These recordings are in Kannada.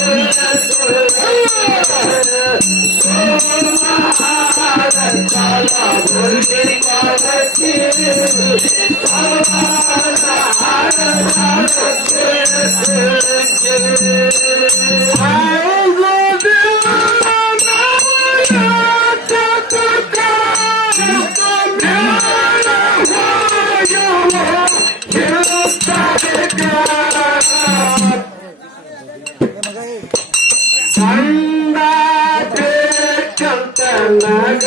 Yeah. சந்தாற்றே சந்தனத்தாள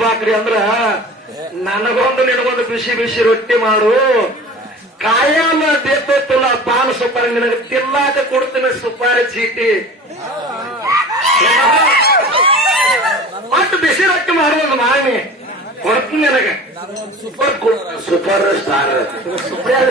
ಕರಬಾಕ್ರಿ ಅಂದ್ರ ನನಗೊಂದು ನಿನಗೊಂದು ಬಿಸಿ ಬಿಸಿ ರೊಟ್ಟಿ ಮಾಡು. ಕಾಯಾಮ ದೇತೋತಿಲ್ಲ ಪಾನ್ ಸುಪಾರಿ ನಿನಗೆ ತಿಲ್ಲಾಕ ಕೊಡ್ತೀನಿ ಸುಪಾರಿ ಚೀಟಿ. ಒಟ್ಟು ಬಿಸಿ ರೊಟ್ಟಿ ಮಾಡುವುದು ಮಾಮಿ ಕೊಡ್ತೀನಿ ನನಗೆ. Super super star super.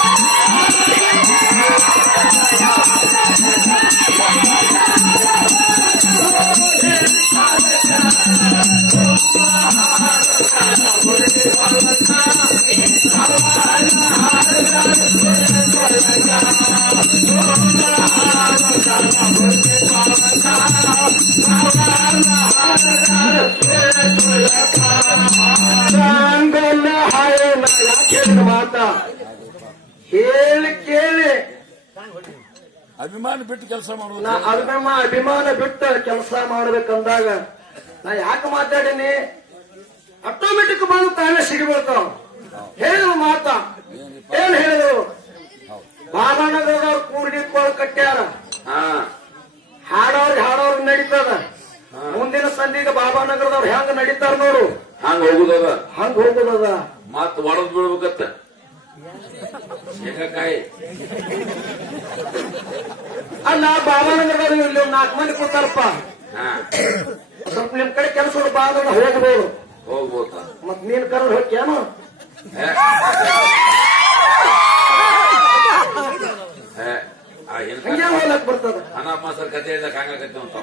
ಸಾಂಗಲ್ಲ ಹಾಳೆ ಯಾಕೆ ಹೇಳಿದ ಮಾತ ಹೇಳಿ ಕೇಳಿ. ಅಭಿಮಾನ ಬಿಟ್ಟು ಕೆಲಸ ಮಾಡುವುದು ನಾ ಅಭಿಮ ಅಭಿಮಾನ ಬಿಟ್ಟು ಕೆಲಸ ಮಾಡ್ಬೇಕಂದಾಗ ನಾ ಯಾಕೆ ಮಾತಾಡೀನಿ? ಆಟೋಮೆಟಿಕ್ ಬಂದು ತಾನೇ ಸಿಗಬೇಕು ಹೇಳಿದ್ರು ಮಾತ. ಏನ್ ಹೇಳಿದ್ರು? ಬಾಬಾನಗರದವ್ರು ಕೂಡಿಕೊಳ್ ಕಟ್ಟ್ಯಾರ. ಹಾ. ಬಾಬಾನಗರದವ್ರು ಹೆಂಗ್ ನಡೀತಾರ ನೋಡು. ಹಂಗ ಹೋಗುದದ ಹಂಗ ಹೋಗುದದ ಮತ್ ಒಡದ್ ಬೀಳ್ಬೇಕತ್ತ. ಶೇಂಗಾಕಾಯಿ ಅಲ್ಲ ಬಾಬಾನಗರದವ್ರು ಇಲ್ಲಿ ನಾಲ್ಕು ಮಂದಿ ಕೊಡ್ತಾರಪ್ಪ ಹಾ. ಸ್ವಲ್ಪ ನಿಮ್ ಕಡೆ ಕೆಲಸ ಬಾ ಅಂದ್ರೆ ಹೋಗ್ಬೋದು. ಹೋಗ್ಬೋದ. ಮತ್ ನೀನ್ ಕರೆದು ಹೋಗ್ಯಾನು ಹಂಗೆ ಬರ್ತದ ಹಣ ಮಾಸರ್ ಕತೆ ಹೇಳಿದಾಗ ಹಂಗಾಗತ್ತೆ ಅಂತ.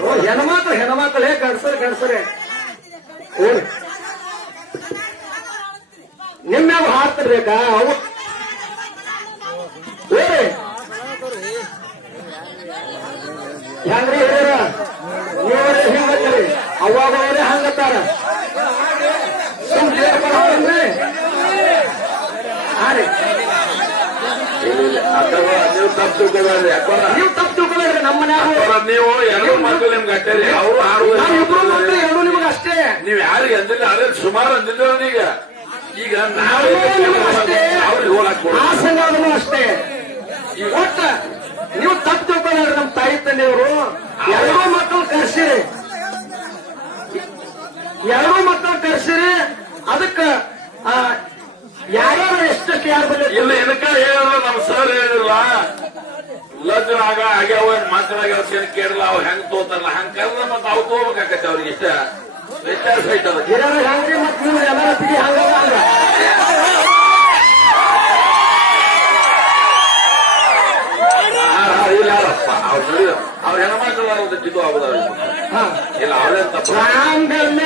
ಓ, ಹೆಣ್ಮಕ್ಳು ಹೆಣ್ಮಕ್ಳು ಹೇ ಗಂಡಸರು ಗಂಡಸರೇ. ಓಡಿ ನಿಮ್ಮ್ಯಾಗ ಹಾಕ್ತಿರ್ಬೇಕಾ ಅವು ಹೆಂಗ್ರಿ ಹಿರಿಯರ ನೀವರೇ ಹಿಂಗತ್ತೀರಿ ಅವಾಗ ಅವರೇ ಹಂಗತ್ತಾರ? ನೀವು ತಪ್ಪು ನೀವು ತಿಳ್ಕೊಬೇಡ್ರಿ ನಮ್ಮ ಮನ್ಯಾಗ ನೀವು ಎರಡು ಮಕ್ಕಳು ನಿಮ್ಗೆ ಅಟ್ಟರಿ ಅವರು ನಾವು ಇಬ್ರು ಮಕ್ಕಳು ಎರಡು ನಿಮಗೆ ಅಷ್ಟೇ. ನೀವು ಯಾರು ಅಂದಿಲ್ಲ ಅದೇ ಸುಮಾರು ಅಂದಿಲ್ಲ ಈಗ ಈಗ ನಾವು ಅಷ್ಟೇ. ಅವ್ರಿಗೆ ಹೋಗಕ್ ಆ ಸಂಘದಲ್ಲೂ ಅಷ್ಟೇ. ಒಟ್ಟ ನೀವು ತಪ್ಪು ತಿಳ್ಕೊಳ್ಳಿ ನಮ್ಮ ತಾಯಿ ತಂದೆಯವರು. ಎರಡೂ ಮಕ್ಕಳು ಕರ್ಸಿರಿ. ಎರಡೂ ಮಕ್ಕಳು ಕರ್ಸಿರಿ. ಅದಕ್ಕ ಯಾರು ಬರಲಿ ಇಲ್ಲ ಏನಕ್ಕ ಹೇಳಿಲ್ಲ ನಮ್ ಸರ್ ಹೇಳಿಲ್ಲ ಲಗ್ನ ಆಗ ಆಗ್ಯಾವ ಮಾತಾಡ್ಯಾವ ಸೇನ್ ಕೇಳಲ್ಲ ಅವ್ ಹೆಂಗ್ ತೋತಾರಲ್ಲ ಹಂಗ ಕರ್ದ ಮತ್ತ ಅವ್ ತಗೋಬೇಕಾಗತ್ತೆ ಅವ್ರಿಗೆ ಇಷ್ಟ. ವ್ಯತ್ಯಾಸ ಐತದ ಹಿರಿಯರು ಹೆಂಗ್ರಿ ಮತ್ತೆ ನೀವು ಎಲ್ಲರ ಹಂಗ ಇಲ್ಲ ಅವ್ರು ನೋಡಿ ಅವ್ರ ಹೆಣ್ಮಕ್ಳು ಜಿದ್ದು ಆಗುದ ಹಾ ಇಲ್ಲ ಅವ್ರೇನ್ ತಪ್ಪ ರಾಂಗನ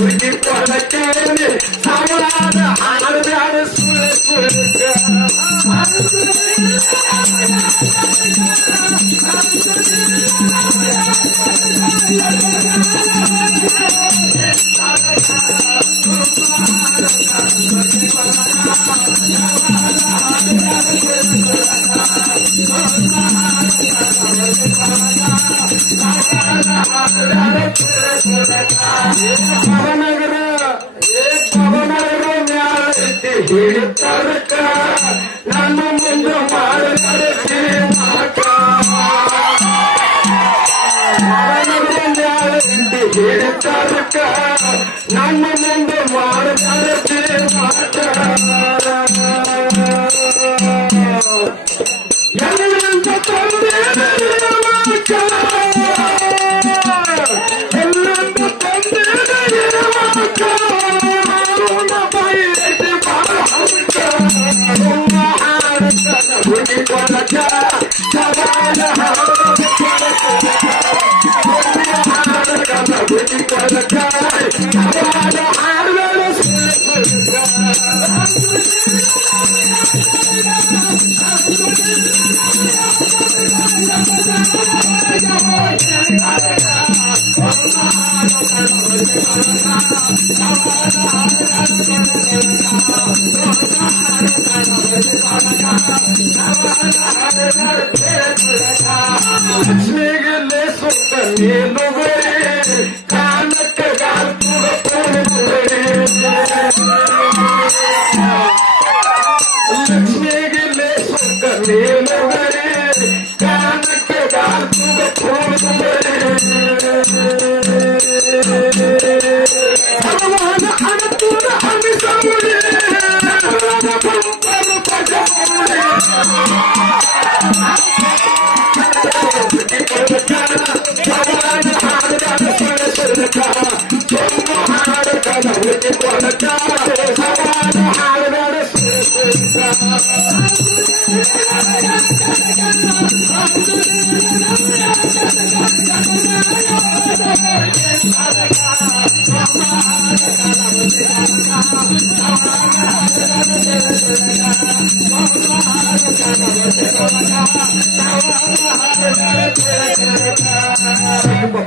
குட்டி போல தேடி சாவலாத அழுதாடு சுழல் Thank you. ಹಿಡಿತರ್ಕ ನನ್ನ ಮುಂದೆ ಮಾಡಲೈತಿ ಮಾಟ ಭವನಗರ ಮ್ಯಾಲೈತಿ ಹಿಡಿತರ್ಕ ನನ್ನ Nigga, listen to me, no way.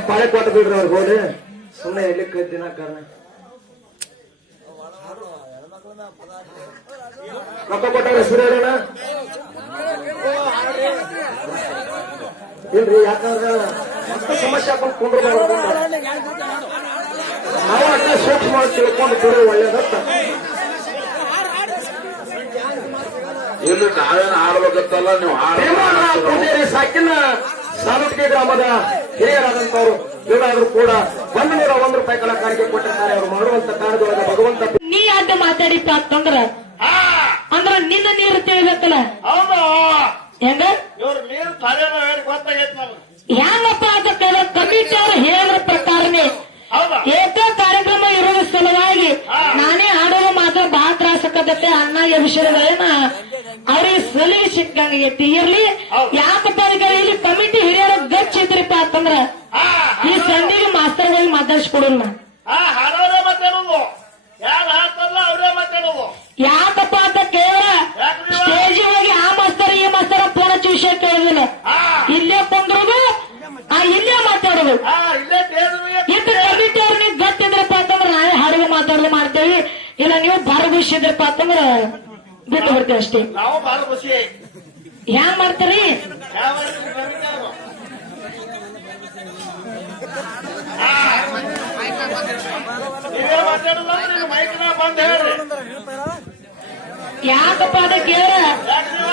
ಪಾಳೆ ಕೊಟ್ಟು ಬಿಡ್ರಿ ಅವ್ರಿಗೆ ಹೋದೆ. ಸುಮ್ಮನೆ ಎಲ್ಲಿ ದಿನ ಕಾರಣ? ರೊಕ್ಕ ಕೊಟ್ಟಾರ ಸೂರ್ಯಣ್ಣ ಇಲ್ರಿ, ಯಾಕಂದ್ರ ಸಮಸ್ಯೆ ಹಾಕೊಂಡು ಕುಂಡ್ರು ಸೂಕ್ಷ್ಮ ತಿಳ್ಕೊಂಡು ಬಿಡ್ರಿ ಒಳ್ಳೇದತ್ತ ಇಲ್ಲಿ ನಾವೇನು ಹಾಡ್ಬೇಕಂತಲ್ಲ ನೀವು ಹಾಡ ಪೂಜಾರಿ ಸಾಕಿನ ಸಾಲುಟ್ಗೆ ಗ್ರಾಮದ ಹಿರಿಯರಾದಂತವರು ಇವರಾದ್ರೂ ಕೂಡ ಒಂದು ನೂರ ಒಂದು ರೂಪಾಯಿ ಕಲ ಕಾಣಿಕೆ ಕೊಟ್ಟಿರ್ತಾರೆ. ಅವರು ಮಾಡುವಂತ ಕಾರ್ಯದೊಳಗ ಭಗವಂತ ನೀ ಅಡ್ಡ ಮಾತಾಡಿಪ್ಪ ಅಂತಂದ್ರ ಅಂದ್ರ ನಿನ್ನ ನೀರು ತಿಳಿಬೇಕಲ್ಲ? ಹೌದು. ಹೆಂಗ? ಇವ್ರ ನೀರು ತಲೆನೋ ಇರ್ಲಿ. ಯಾಕಪ್ಪ ಅದಕ್ಕೆ ಇಲ್ಲಿ ಕಮಿಟಿ ಹಿರಿಯರ ಗಚ್ಚ ಇದ್ರಿಪ್ಪ ಅಂತಂದ್ರ ಈ ಸಂಧಿಗೆ ಮಾಸ್ತರ್ಗಳಿಗೆ ಮಾತಾಡ್ಸ್ಕೊಡೋಣ ಯಾಕಪ್ಪ ಅಂತ ಕೇಳ? ಸ್ಟೇಜ್ ಹೋಗಿ ಆ ಮಾಸ್ತರ್ ಈ ಮಾಸ್ತರ ಪೂರ್ಣ ವಿಷಯ ಕೇಳಿದಿಲ್ಲ ಇಲ್ಲೇ ಕುಂದ್ರುದು ಆ ಇಲ್ಲೇ ಮಾತಾಡೋದು. ಇಟ್ಟು ಕಮಿಟಿ ಅವ್ರು ನೀವು ಗತ್ತಿದ್ರಪ್ಪ ಅಂತಂದ್ರೆ ನಾವೇ ಹಾಡುಗೆ ಮಾತಾಡೋದು ಮಾಡ್ತೇವಿ. ಇಲ್ಲ ನೀವು ಬರಗುಸಿದ್ರಪ್ಪ ಅಂತಂದ್ರ ಬಿಟ್ಟು ಬಿಡ್ತೇವೆ ಅಷ್ಟೇ. ಹ್ಯಾಂಗ್ ಮಾಡ್ತೀರಿ? ಯಾಕಪ್ಪ ಅದ ಕೇಳ?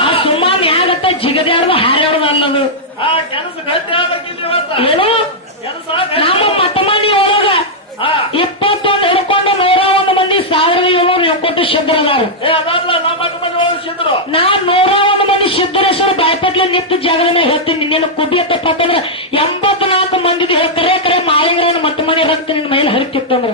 ಆ ಸುಮ್ಮನೆ ಯಾಗತ್ತ ಜಿಗದ್ಯಾರ್ದು ಹಾರ್ಯಾಡ್ದು ಅನ್ನೋದು. ಏನು? ನಮ್ಮ ಮತಮನಿ ಒಳಗ ಇಪ್ಪತ್ತೊಂದು ಹಿಡ್ಕೊಂಡು ನೂರ ಒಂದು ಮಂದಿ ಸಾವಿರದ ಏಳ್ನೂರ ಮನೆ ಹೋಲಿಸಿದ್ರು ನಾ ನೂರ ಮಂದಿ ಸಿದ್ದರೇಶ್ವರ ಬಾಯ್ಪಟ್ಲ ನಿಂತು ಜಾಗದ ಮೇಲೆ ಹೇಳ್ತೀನಿ. ನಿನ್ನ ಕುಡಿ ಎತ್ತಪ್ಪ ಅಂತಂದ್ರ ಎಂಬತ್ನಾಲ್ಕು ಮಂದಿ ಹೇಳ ಕರೆ ಕರೆ ಮಾಳಿಂಗ್ರನ್ನ ಮತ್ತೆ ಮನೆ ರಕ್ತ ನಿನ್ನ ಮೇಲೆ ಹರಿತಿತ್ತಂದ್ರ